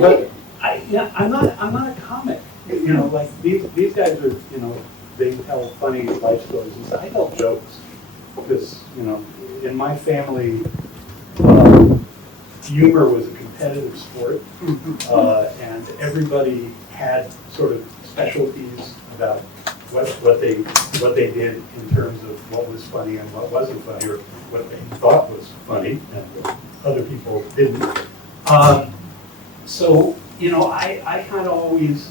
But I'm not a comic. Like these guys are, they tell funny life stories. And so I tell jokes because, in my family, humor was a competitive sport, and everybody had sort of specialties about what they did in terms of what was funny and what wasn't funny, or what they thought was funny and what other people didn't. So I kind of always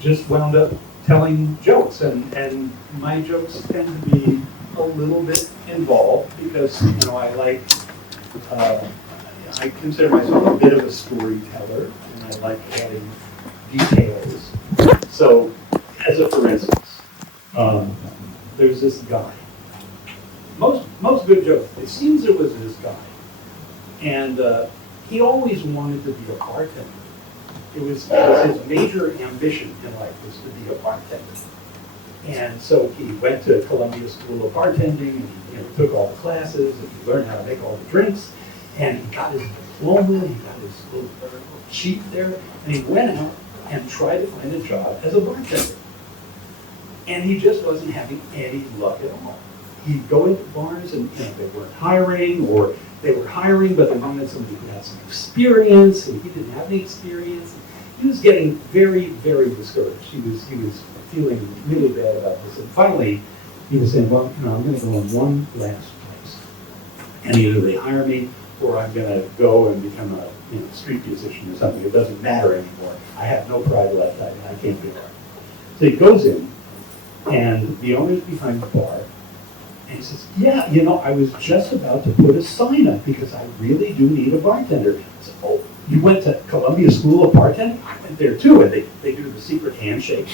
just wound up telling jokes, and my jokes tend to be a little bit involved because I like. I consider myself a bit of a storyteller, and I like adding details. So, as a for instance, there's this guy. Most good jokes. It seems there was this guy, and he always wanted to be a bartender. It was his major ambition in life was to be a bartender. And so he went to Columbia School of Bartending, and he took all the classes, and he learned how to make all the drinks, and he got his diploma, he got his little sheet there, and he went out and tried to find a job as a bartender. And he just wasn't having any luck at all. He'd go into bars and they weren't hiring, or they were hiring, but they wanted somebody who had some experience, and he didn't have any experience. He was getting very, very discouraged. He was feeling really bad about this. And finally, he was saying, well, I'm going to go in one last place. And either they hire me, or I'm going to go and become a street musician or something. It doesn't matter anymore. I have no pride left. I can't do that. So he goes in, and the owner's behind the bar, and he says, yeah, I was just about to put a sign up because I really do need a bartender. I said, oh, you went to Columbia School of Bartending? I went there too, and they do the secret handshake,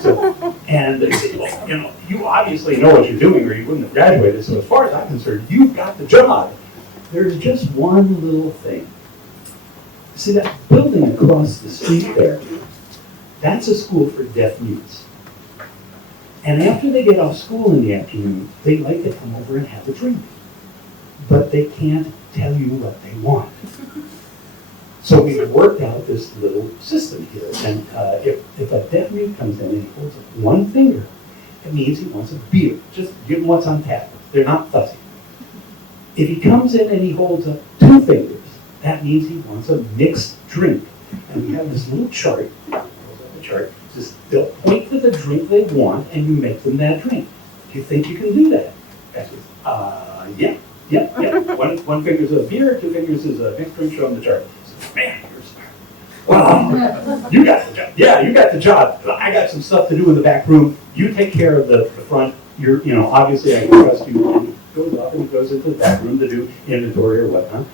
So, and they say, well, you obviously know what you're doing, or you wouldn't have graduated. So as far as I'm concerned, you've got the job. There's just one little thing. See that building across the street there? That's a school for deaf mutes. And after they get off school in the afternoon, they like to come over and have a drink. But they can't tell you what they want. So we've worked out this little system here. And if a deaf mute comes in and he holds up one finger, it means he wants a beer. Just give him what's on tap. They're not fussy. If he comes in and he holds up two fingers, that means he wants a mixed drink. And we have this little chart. Just they'll point to the drink they want, and you make them that drink. Do you think you can do that? Guy says, yeah. One finger's a beer, two fingers is a mixed drink. Show him the chart. Says, man, you're smart. Wow, you got the job. Yeah, you got the job. I got some stuff to do in the back room. You take care of the front. Obviously I can trust you. And he goes up and he goes into the back room to do inventory or whatnot.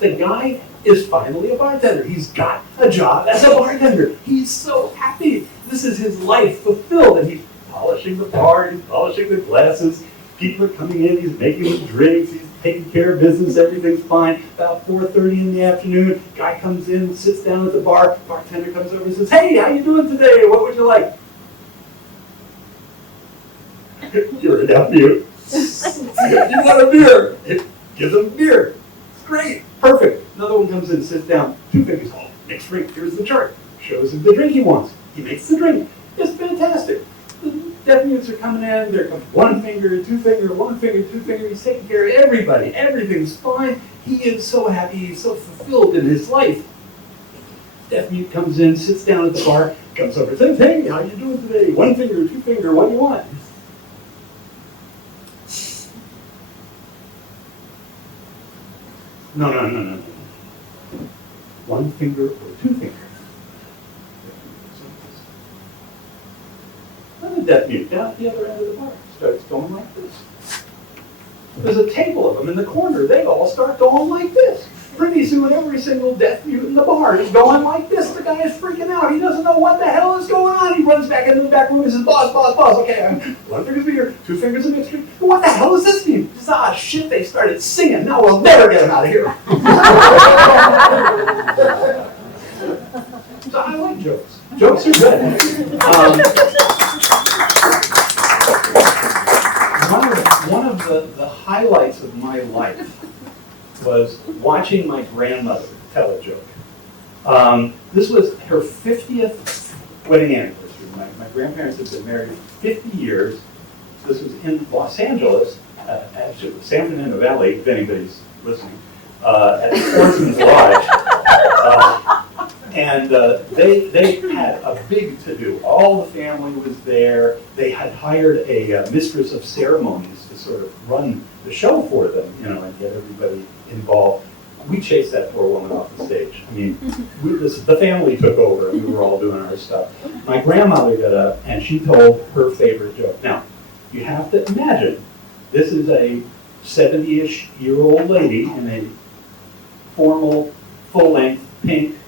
The guy is finally a bartender. He's got a job as a bartender. He's so happy. This is his life fulfilled. And he's polishing the bar, he's polishing the glasses. People are coming in, he's making the drinks, he's taking care of business, everything's fine. About 4:30 in the afternoon, guy comes in, sits down at the bar, bartender comes over and says, hey, how you doing today? What would you like? You're a deaf mute. You want a beer? Give them beer. Great, perfect. Another one comes in, sits down, two fingers, oh, mixed drink, here's the chart. Shows him the drink he wants. He makes the drink. It's fantastic. The deaf mutes are coming in, they're coming one finger, two finger, one finger, two finger. He's taking care of everybody. Everything's fine. He is so happy, he's so fulfilled in his life. Deaf mute comes in, sits down at the bar, comes over, says, hey, how you doing today? One finger, two finger, what do you want? No. One finger or two fingers. And the deaf mute down at the other end of the bar starts going like this. There's a table of them in the corner. They all start going like this. Pretty soon, every single deaf mute in the bar is going like this. The guy is freaking out. He doesn't know what the hell is going on. He runs back into the back room and says, boss, okay, one finger's beer, two fingers of mixed drink. What the hell does this mean? He says, shit, they started singing. Now we'll never get them out of here. So I like jokes. Jokes are good. One of the highlights of my life was watching my grandmother tell a joke. This was her 50th wedding anniversary. My grandparents had been married 50 years. This was in Los Angeles, actually San Fernando Valley, if anybody's listening, at Sportsman's Lodge. And they had a big to-do. All the family was there. They had hired a mistress of ceremonies to sort of run the show for them, and get everybody involved. We chased that poor woman off the stage. I mean, the family took over and we were all doing our stuff. My grandmother got up and she told her favorite joke. Now, you have to imagine, this is a 70-ish-year-old lady in a formal, full-length pink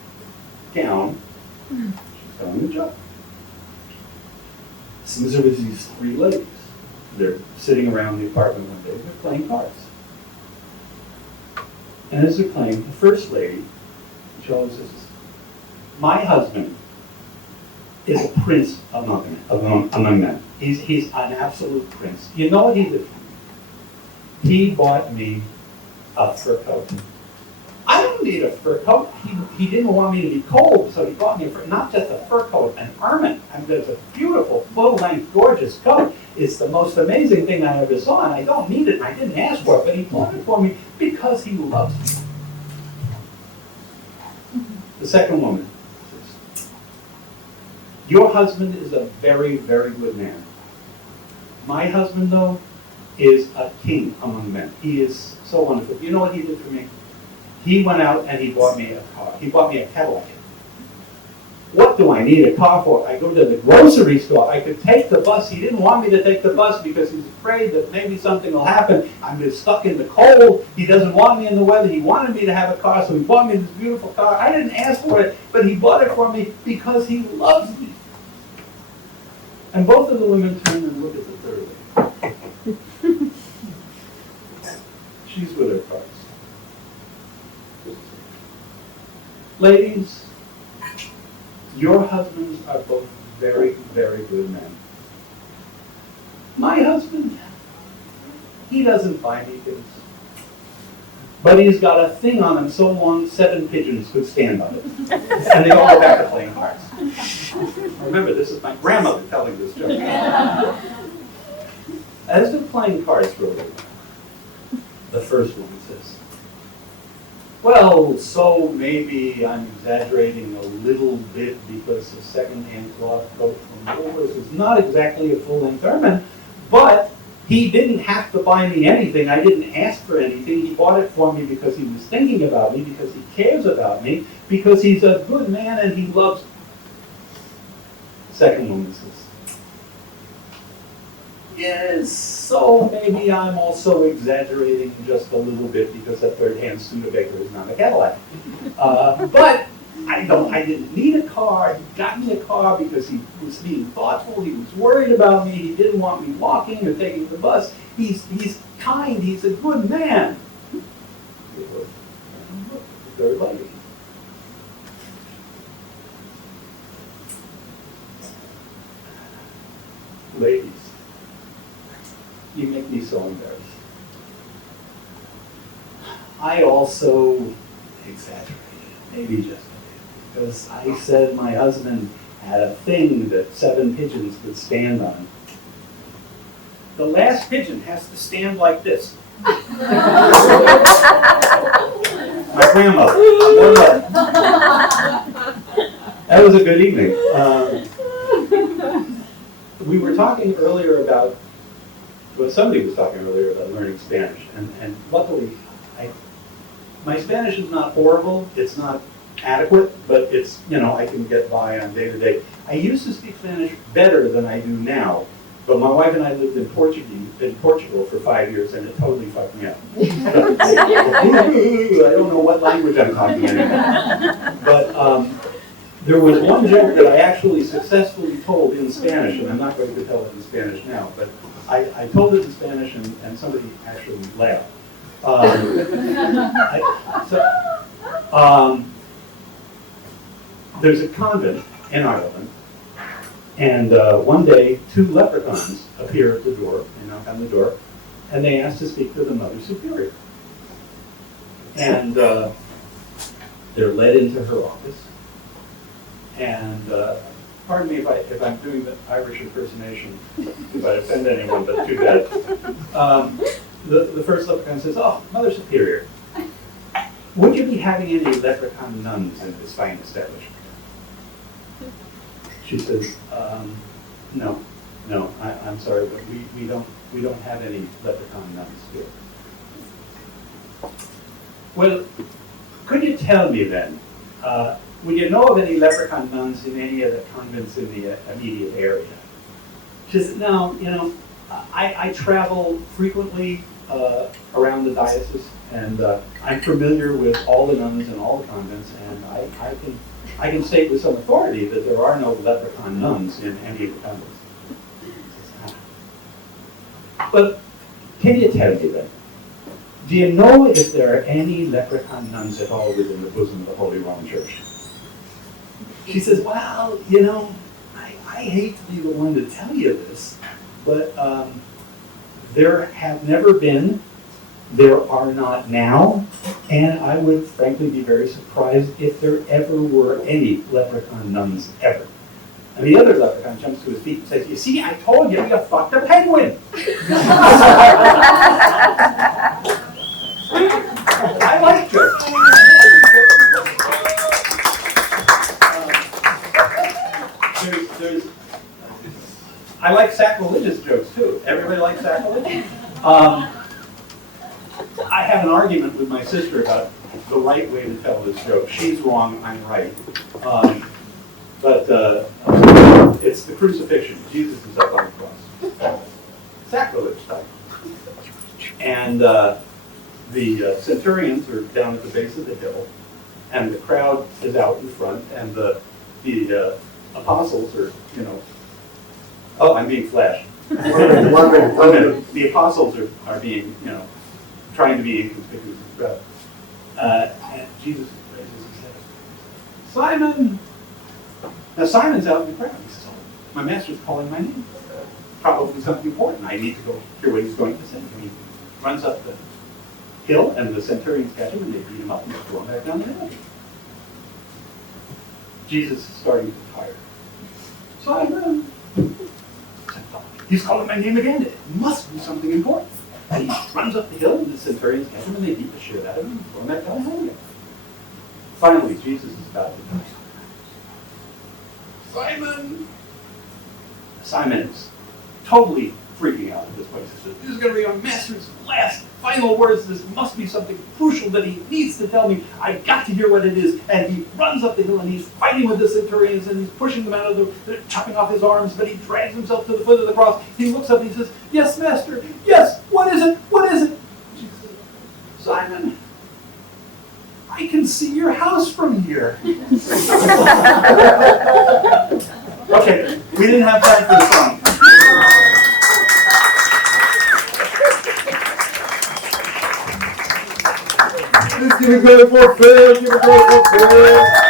gown. She's telling a joke. So there was these three ladies. They're sitting around the apartment one day. They're playing cards. And as they're playing, the first lady, she always says, my husband is a prince among men. He's an absolute prince. You know what he did for me? He bought me a fur coat. I don't need a fur coat. He didn't want me to be cold, so he bought me not just a fur coat, an ermine. I mean, there's a beautiful, full-length, gorgeous coat. It's the most amazing thing I ever saw, and I don't need it, and I didn't ask for it, but he bought it for me because he loves me. The second woman says, your husband is a very, very good man. My husband, though, is a king among men. He is so wonderful. You know what he did for me? He went out and he bought me a car. He bought me a Cadillac. What do I need a car for? I go to the grocery store. I could take the bus. He didn't want me to take the bus because he's afraid that maybe something will happen. I'm just stuck in the cold. He doesn't want me in the weather. He wanted me to have a car, so he bought me this beautiful car. I didn't ask for it, but he bought it for me because he loves me. And both of the women turn and look at the third lady. She's with her cards. Ladies, your husbands are both very, very good men. My husband, he doesn't buy me things. But he's got a thing on him so long 7 pigeons could stand on it. And they all go back to playing cards. Remember, this is my grandmother telling this joke. As they're playing cards for a little while, the first one says, well, so maybe I'm exaggerating a little bit because the second-hand cloth coat from Woolworths is not exactly a full-length ermine, but he didn't have to buy me anything. I didn't ask for anything. He bought it for me because he was thinking about me, because he cares about me, because he's a good man and he loves me. Second woman says, yes, so maybe I'm also exaggerating just a little bit because a third-hand Studebaker is not a Cadillac. But I didn't need a car. He got me a car because he was being thoughtful. He was worried about me. He didn't want me walking or taking the bus. He's kind. He's a good man. The third lady. Ladies, you make me so embarrassed. I also exaggerated, maybe just a bit, because I said my husband had a thing that 7 pigeons could stand on. The last pigeon has to stand like this. My grandmother. That was a good evening. We were talking earlier about, well, somebody was talking earlier about learning Spanish, and luckily, my Spanish is not horrible, it's not adequate, but it's, I can get by on day to day. I used to speak Spanish better than I do now, but my wife and I lived in Portugal for 5 years, and it totally fucked me up. I don't know what language I'm talking anymore. But there was one joke that I actually successfully told in Spanish, and I'm not going to tell it in Spanish now, but I told it in Spanish, and somebody actually laughed. There's a convent in Ireland, and one day 2 leprechauns appear at the door, they knock on the door, and they ask to speak to the Mother Superior. And They're led into her office. And pardon me if I'm doing the Irish impersonation, if I offend anyone, but too bad. The first leprechaun says, "Oh, Mother Superior, would you be having any leprechaun nuns in this fine establishment?" She says, "No, I'm sorry, but we don't have any leprechaun nuns here." Well, could you tell me then, would you know of any leprechaun nuns in any of the convents in the immediate area? She says, "No, I travel frequently around the diocese, and I'm familiar with all the nuns in all the convents, and I can state with some authority that there are no leprechaun nuns in any of the convents." But can you tell me then, do you know if there are any leprechaun nuns at all within the bosom of the Holy Roman Church? She says, "Well, I hate to be the one to tell you this, but there have never been, there are not now, and I would frankly be very surprised if there ever were any leprechaun nuns ever." And the other leprechaun jumps to his feet and says, "You see, I told you fucked a penguin." I like jokes. I like sacrilegious jokes too. Everybody likes sacrilegious. I have an argument with my sister about the right way to tell this joke. She's wrong, I'm right. But it's the crucifixion. Jesus is up on the cross. Sacrilege type. And the centurions are down at the base of the hill, and the crowd is out in front, and the apostles are, oh, I'm being flashed. The apostles are being, trying to be inconspicuous in the crowd. And Jesus raises his head. "Simon!" Now Simon's out in the crowd. He says, "Oh, my master's calling my name. Probably something important. I need to go hear what he's going to say." And he runs up the hill, and the centurions catch him, and they beat him up, and they throw him back down the hill. Jesus is starting to tire. "Simon!" He's calling my name again. It must be something important. And he runs up the hill, and the centurions catch him, and they beat the shit out of him, and throw him back down the hill again. Finally, Jesus is about to die. "Simon!" Simon is totally freaking out at this point. He says, "This is going to be our master's last, final words. This must be something crucial that he needs to tell me. I've got to hear what it is." And he runs up the hill, and he's fighting with the centurions, and he's pushing them out of they're chopping off his arms, but he drags himself to the foot of the cross. He looks up and he says, "Yes, master, yes, what is it? What is it?" Jesus says, "Simon, I can see your house from here." Okay, we didn't have time for the song. Let's give it credit for Phil. Give it credit for Phil.